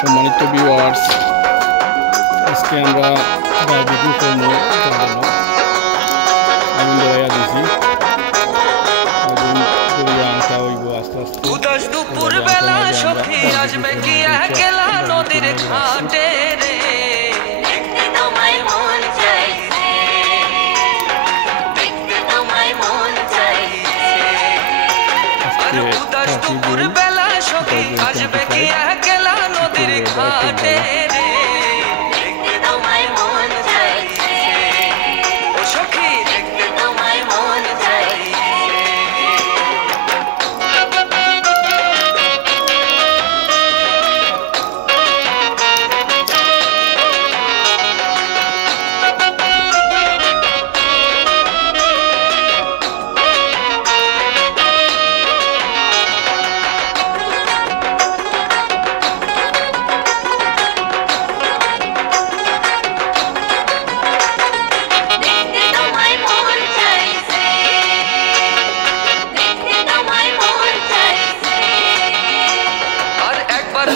সম্মানিত ভিউয়ার্স, আজকে আমরা বারবিকিউ করবো তার জন্য আগুন ধরাইয়া দিছি। আগুন ধরিয়া আনতে হইব আস্তে আস্তে। উদাস দুপুর বেলা সখী আসবে কি একলা নদীর ঘাটে রে, দেখতে তোমায় মন চাইছে, দেখতে তোমায় মন চাইছে। আর উদাস দুপুর বেলা সখী আসবে কি একলা নদীর ঘাটে রে, দেখতে তোমায় মন চাইছে, ও সখী দেখতে তোমায় মন চাইছে।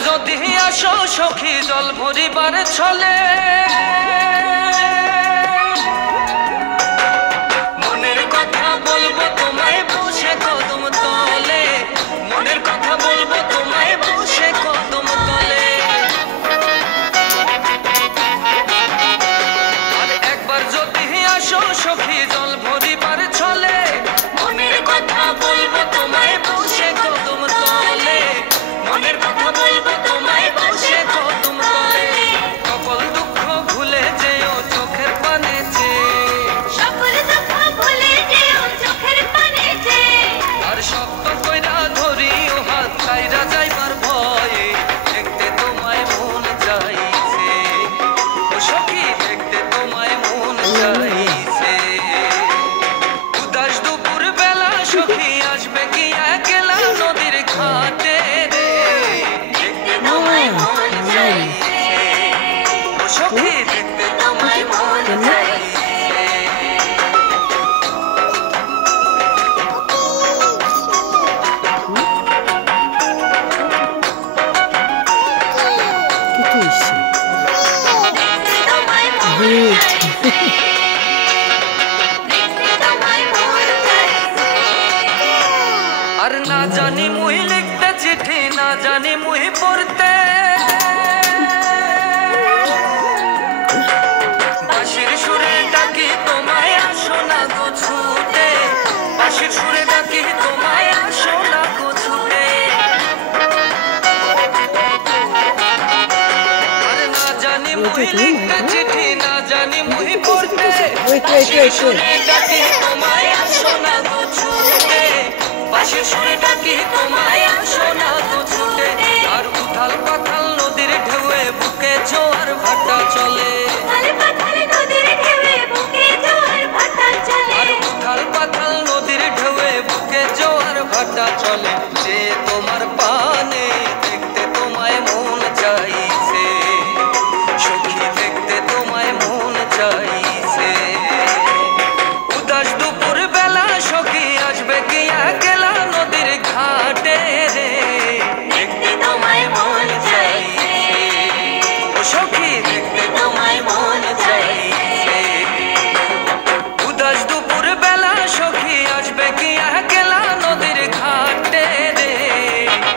যদি আসো সখী জল ভরিবার ছলে, মনের কথা বলবো তোমায় বসে কদম তলে, মনের কথা বলবো তোমায় বসে কদম তলে। আর একবার যদি আসো সখী জল ভরিবার ছলে, মনের কথা বলবো তোমায় বসে কদম তলে, মনের কথা বলবো তোমায় বসে কদম তলে। সকল দুঃখ ভুলে যেও চোখের পানেতে, সকল দুঃখ ভুলে যেও চোখের পানেতে। আর শক্ত কইরা ধরিও হাত ছাইরা যাইবার ভয়ে, দেখতে তোমায় মন চাইছে, ও সখী দেখতে তোমায় মন চাইছে। উদাস দুপুর বেলা সখী আসবে কি একলা নদীর ঘাটে রে, দেখতে তোমায় মন চাইছে, ও সখী দেখতে তোমায় মন চাইছে। আর না জানি মুই লিখতে চিঠি, না জানি মুই পড়তে, বাঁশির সুরে ডাকি তোমায় আসো না গো ছুটে, বাঁশির সুরে ডাকি তোমায় আসো না গো ছুটে। আর না জানি মুই লিখতে চিঠি, না জানি মুই পড়তে, বাঁশির সুরে ডাকি তোমায় আসো না গো ছুটে, বাঁশির সুরে ডাকি তোমায় আসো না গো ছুটে। আর উথাল পাথাল নদীর ঢেউয়ে বুকে জোয়ার ভাটা চলে, আর উথাল পাথাল নদীর ঢেউয়ে বুকে জোয়ার ভাটা চলে। যে তোমার পানে দেখতে তোমায় মন চাইছে, সখী দেখতে তোমায় মন চাইছে। উদাস দুপুর বেলা সখী আসবে কি একলা নদীর ঘাটে রে, দেখতে তোমায় মন চাইছে, ও সখী দেখতে তোমায় মন চাইছে। উদাস দুপুর বেলা সখী আসবে কি একলা নদীর ঘাটে রে,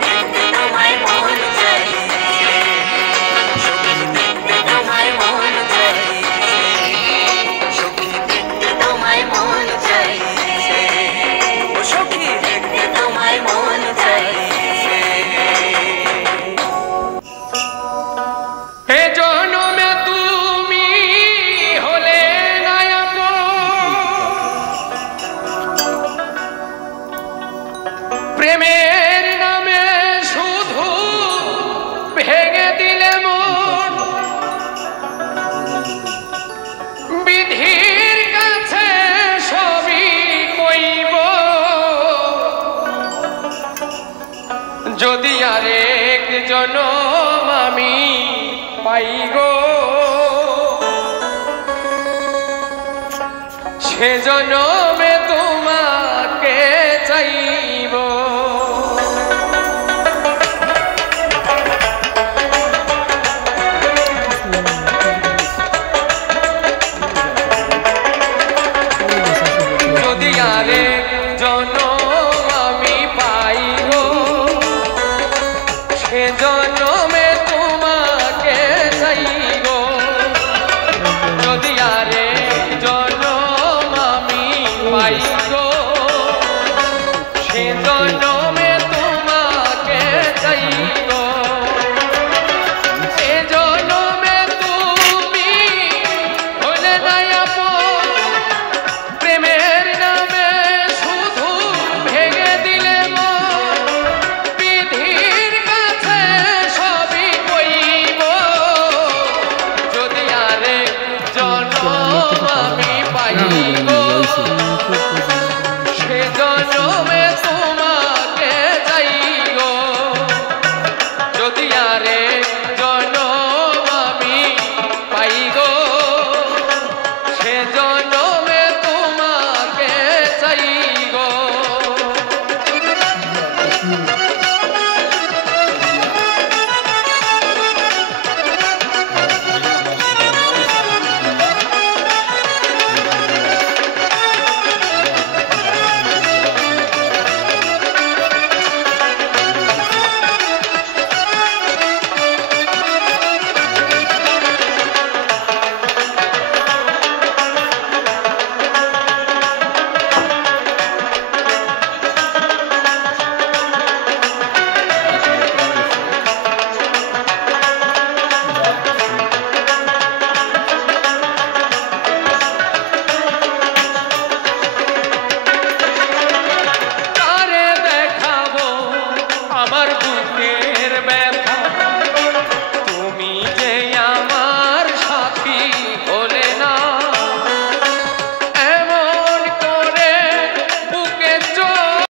দেখতে তোমায় মন চাইছে, সখী দেখতে তোমায় মন চাইছে, সখী দেখতে তোমায় মন চাইছে, ও সখী দেখতে তোমায় মন চাইছে। এ জনমে তুমি হলে নায়ক, প্রেমের নামে শুধু ভেঙে দিলে মন, বিধির কাছে সবই কইব, যদি আরেক জনম আমি পাই গো, সে জনমে তোমাকে চাইব। জন